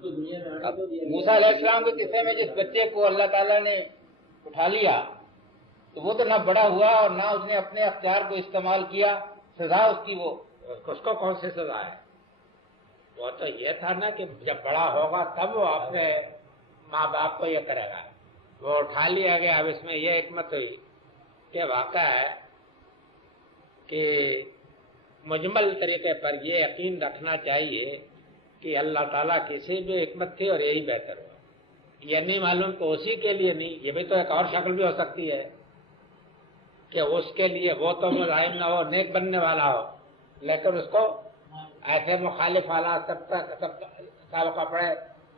اب موسیٰ علیہ السلام کے قصے میں جس بچے کو اللہ تعالیٰ نے اٹھا لیا تو وہ تو نہ بڑا ہوا اور نہ اس نے اپنے اختیار کو استعمال کیا، سزا اس کی وہ اس کو کون سی سزا ہے؟ وہ تو یہ تھا نا کہ جب بڑا ہوگا تب وہ اپنے ماں باپ کو یہ کرے گا، وہ اٹھا لیا گیا۔ اب اس میں یہ حکمت ہوئی کہ واقع ہے کہ مجمل طریقے پر یہ یقین رکھنا چاہیے کہ اللہ تعالیٰ کسی بھی حکمت تھی اور یہی بہتر ہوا۔ یہ نہیں معلوم کہ اسی کے لیے نہیں، یہ بھی تو ایک اور شکل بھی ہو سکتی ہے کہ اس کے لیے وہ تو مزاحم نہ ہو، نیک بننے والا ہو، لیکن اس کو ایسے مخالف حالات سب کپڑے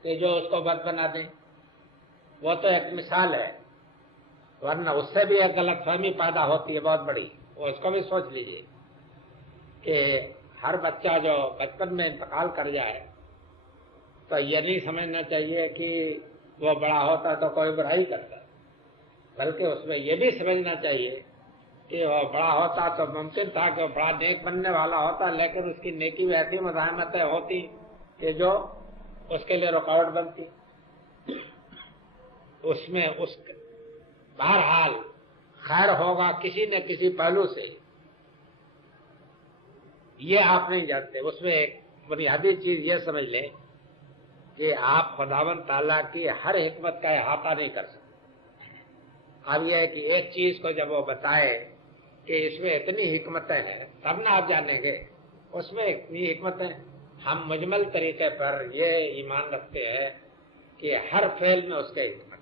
کہ جو اس کو بد بنا دیں، وہ تو ایک مثال ہے، ورنہ اس سے بھی ایک غلط فہمی پیدا ہوتی ہے بہت بڑی۔ وہ اس کو بھی سوچ لیجئے کہ ہر بچہ جو بچپن میں انتقال کر جائے تو یہ نہیں سمجھنا چاہیے کہ وہ بڑا ہوتا تو کوئی برائی کرتا، بلکہ اس میں یہ بھی سمجھنا چاہیے کہ وہ بڑا ہوتا تو ممکن تھا کہ وہ بڑا نیک بننے والا ہوتا، لیکن اس کی نیکی میں ایسی مزاحمتیں ہوتی کہ جو اس کے لیے رکاوٹ بنتی۔ اس میں اس بہرحال خیر ہوگا کسی نہ کسی پہلو سے، یہ آپ نہیں جانتے۔ اس میں ایک بنیادی چیز یہ سمجھ لیں کہ آپ خداوند تعالیٰ کی ہر حکمت کا احاطہ نہیں کر سکتے۔ اب یہ ہے کہ ایک چیز کو جب وہ بتائے کہ اس میں اتنی حکمتیں ہیں تب نہ آپ جانیں گے اس میں اتنی حکمتیں۔ ہم مجمل طریقے پر یہ ایمان رکھتے ہیں کہ ہر فعل میں اس کے حکمت،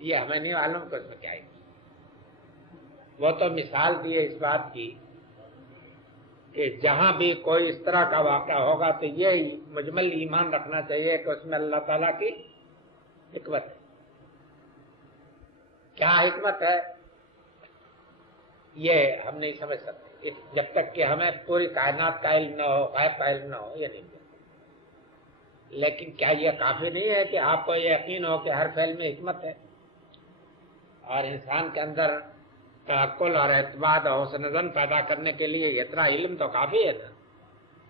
یہ ہمیں نہیں معلوم کہ اس میں کیا ہے۔ وہ تو مثال دی ہے اس بات کی کہ جہاں بھی کوئی اس طرح کا واقعہ ہوگا تو یہ مجمل ایمان رکھنا چاہیے کہ اس میں اللہ تعالیٰ کی حکمت ہے۔ کیا حکمت ہے یہ ہم نہیں سمجھ سکتے جب تک کہ ہمیں پوری کائنات کا علم نہ ہو، غیب کا علم نہ ہو، یہ نہیں۔ لیکن کیا یہ کافی نہیں ہے کہ آپ کو یہ یقین ہو کہ ہر فعل میں حکمت ہے؟ اور انسان کے اندر توکل اور اعتماد اور حسن ظن پیدا کرنے کے لیے اتنا علم تو کافی ہے نا،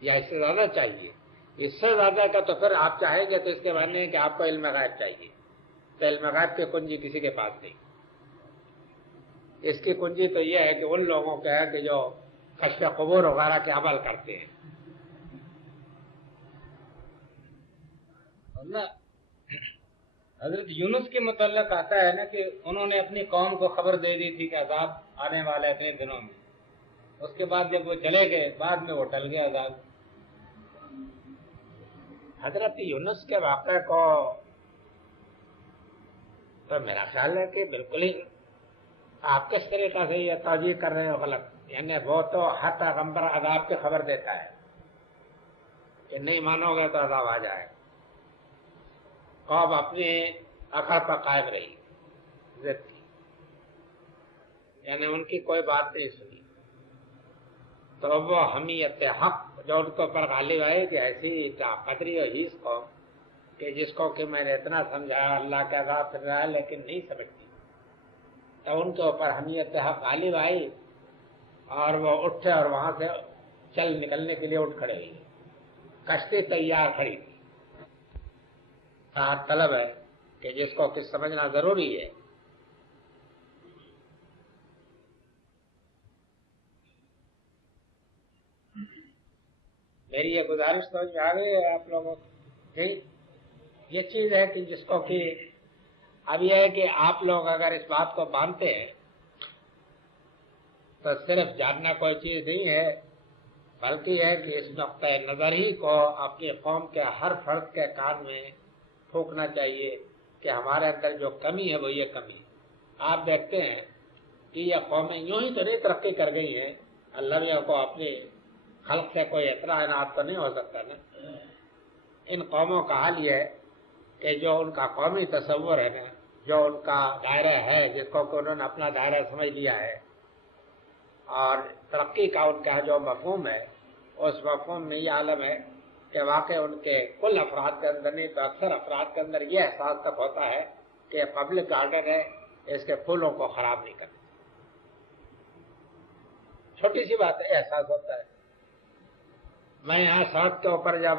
یا اس سے زیادہ چاہیے؟ اس سے زیادہ کا تو پھر آپ چاہیں گے تو اس کے معنی ہے کہ آپ کو علم غیب چاہیے، تو علم غیب کی کنجی کسی کے پاس نہیں۔ اس کی کنجی تو یہ ہے کہ ان لوگوں کے ہے کہ جو کشف قبور وغیرہ کے عمل کرتے ہیں۔ حضرت یونس کے متعلق آتا ہے نا کہ انہوں نے اپنی قوم کو خبر دے دی تھی کہ عذاب آنے والا ہے اتنے دنوں میں، اس کے بعد جب وہ چلے گئے بعد میں وہ ٹل گیا عذاب۔ حضرت یونس کے واقعے کو تو میرا خیال ہے کہ بالکل ہی آپ کس طریقہ سے یہ توجیہ کر رہے ہو غلط، یعنی وہ تو ہر پیغمبر عذاب کی خبر دیتا ہے کہ نہیں مانو گے تو عذاب آ جائے۔ قوم اپنی عقل پر قائم رہی، ضد کی، یعنی ان کی کوئی بات نہیں سنی، تو وہ حمیت حق جو ان کو پر غالب آئی کہ ایسی قدری اور ہیس قوم کہ جس کو کہ میں نے اتنا سمجھایا اللہ کے عذاب سے رہا لیکن نہیں سمجھتی، تو ان کے اوپر حمیت حق غالب آئی اور وہ اٹھے اور وہاں سے چل نکلنے کے لیے اٹھ کھڑے ہوئی، کشتی تیار کھڑی تھی۔ طلب ہے کہ جس کو کچھ سمجھنا ضروری ہے۔ میری یہ گزارش سمجھ میں آ گئی ہے آپ لوگوں کو؟ یہ چیز ہے کہ جس کو کہ اب یہ ہے کہ آپ لوگ اگر اس بات کو مانتے ہیں تو صرف جاننا کوئی چیز نہیں ہے، بلکہ یہ ہے کہ اس نقطۂ نظر ہی کو اپنی قوم کے ہر فرد کے کان میں پھونکنا چاہیے کہ ہمارے اندر جو کمی ہے وہ یہ کمی۔ آپ دیکھتے ہیں کہ یہ قومیں یوں ہی تو نہیں ترقی کر گئی ہیں، اللہ نے کو اپنی خلق سے کوئی اتنا عنایت تو نہیں ہو سکتا نا۔ ان قوموں کا حال یہ ہے کہ جو ان کا قومی تصور ہے نا، جو ان کا دائرہ ہے جس کو کہ انہوں نے اپنا دائرہ سمجھ لیا ہے، اور ترقی کا ان کا جو مفہوم ہے اس مفہوم میں یہ عالم ہے کہ واقع ان کے کل افراد کے اندر نہیں تو اکثر افراد کے اندر یہ احساس تک ہوتا ہے کہ پبلک گارڈن ہے، اس کے پھولوں کو خراب نہیں کرنا۔ چھوٹی سی بات ہے، احساس ہوتا ہے۔ میں یہاں سڑک کے اوپر جب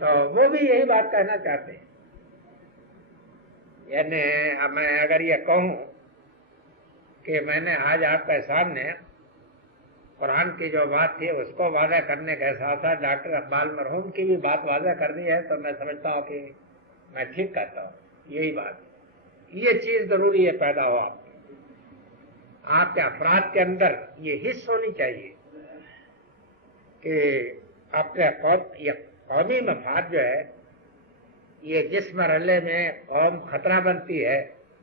تو وہ بھی یہی بات کہنا چاہتے ہیں. یعنی میں اگر یہ کہوں کہ میں نے آج آپ کے سامنے قرآن کی جو بات تھی اس کو واضح کرنے کے ساتھ ساتھ ڈاکٹر اقبال مرحوم کی بھی بات واضح کر دی ہے، تو میں سمجھتا ہوں کہ میں ٹھیک کہتا ہوں. یہی بات، یہ چیز ضروری ہے پیدا ہو آپ کے افراد کے اندر یہ حص ہونی چاہیے کہ اپنے قومی مفاد جو ہے، یہ جس مرحلے میں قوم خطرہ بنتی ہے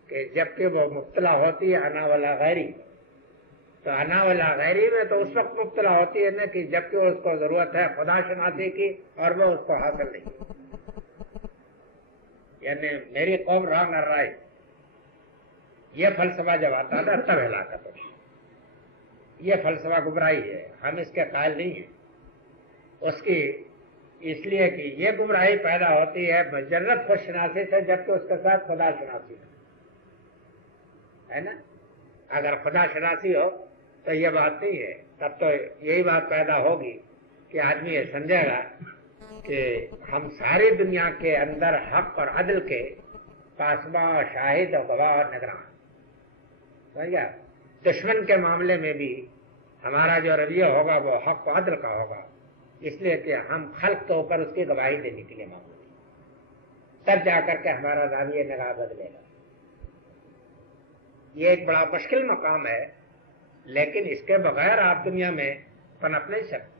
کہ جبکہ وہ مبتلا ہوتی ہے انا ولا غیری، تو انا ولا غیری میں تو اس وقت مبتلا ہوتی ہے نا کہ جبکہ اس کو ضرورت ہے خدا شناسی کی اور وہ اس کو حاصل نہیں. یعنی میری قوم رانگ کر رہا ہے، یہ فلسفہ جب آتا تھا تب ہلاکت ہوتی. یہ فلسفہ گمراہی ہے، ہم اس کے قائل نہیں ہیں اس کی، اس لیے کہ یہ گمراہی پیدا ہوتی ہے مجرد خود شناسی سے جبکہ اس کے ساتھ خدا شناسی ہے نا. اگر خدا شناسی ہو تو یہ بات نہیں ہے، تب تو یہی بات پیدا ہوگی کہ آدمی یہ سمجھے گا کہ ہم ساری دنیا کے اندر حق اور عدل کے پاسباں اور شاہد اور گواہ اور نگراں. سمجھ گیا؟ دشمن کے معاملے میں بھی ہمارا جو رویہ ہوگا وہ حق و عدل کا ہوگا، اس لیے کہ ہم خلق کے اوپر اس کی گواہی دینے کے لیے معمول ہیں. تب جا کر کے ہمارا زاویہ نگاہ بدلے گا. یہ ایک بڑا مشکل مقام ہے، لیکن اس کے بغیر آپ دنیا میں پنپ نہیں سکتے.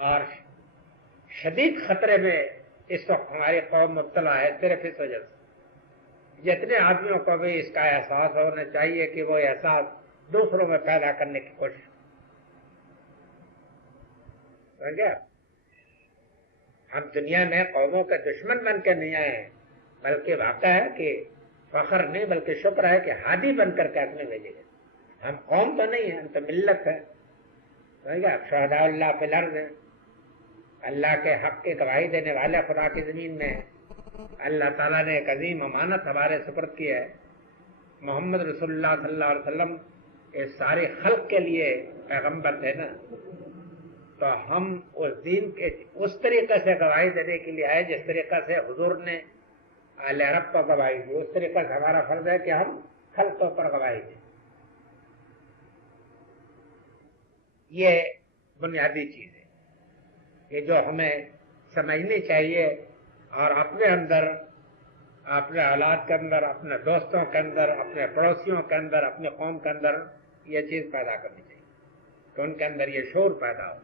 اور شدید خطرے میں اس وقت ہماری قوم مبتلا ہے صرف اس وجہ سے. جتنے آدمیوں کو بھی اس کا احساس ہونا چاہیے کہ وہ احساس دوسروں میں پیدا کرنے کی کوشش. سمجھ گیا؟ ہم دنیا میں قوموں کے دشمن بن کے نہیں آئے ہیں، بلکہ واقع ہے کہ فخر نہیں بلکہ شکر ہے کہ ہادی بن کر کے اپنے بھیجے گئے. ہم قوم تو نہیں ہیں، ہم تو ملت ہے. سمجھ گیا؟ شہداء اللہ فی الارض ہیں، اللہ کے حق کی گواہی دینے والے خدا کی زمین میں ہیں. اللہ تعالیٰ نے ایک عظیم امانت ہمارے سپرد کی ہے. محمد رسول اللہ صلی اللہ علیہ وسلم اس سارے خلق کے لیے پیغمبر تھے نا، تو ہم اس دین کے اس طریقے سے گواہی دینے کے لیے آئے جس طریقے سے حضور نے اہل عرب کو گواہی دی. اس طریقے سے ہمارا فرض ہے کہ ہم خلقوں پر گواہی دیں. یہ بنیادی چیز ہے کہ جو ہمیں سمجھنی چاہیے اور اپنے اندر، اپنے اولاد کے اندر، اپنے دوستوں کے اندر، اپنے پڑوسیوں کے اندر، اپنے قوم کے اندر یہ چیز پیدا کرنی چاہیے کہ ان کے اندر یہ شعور پیدا ہو.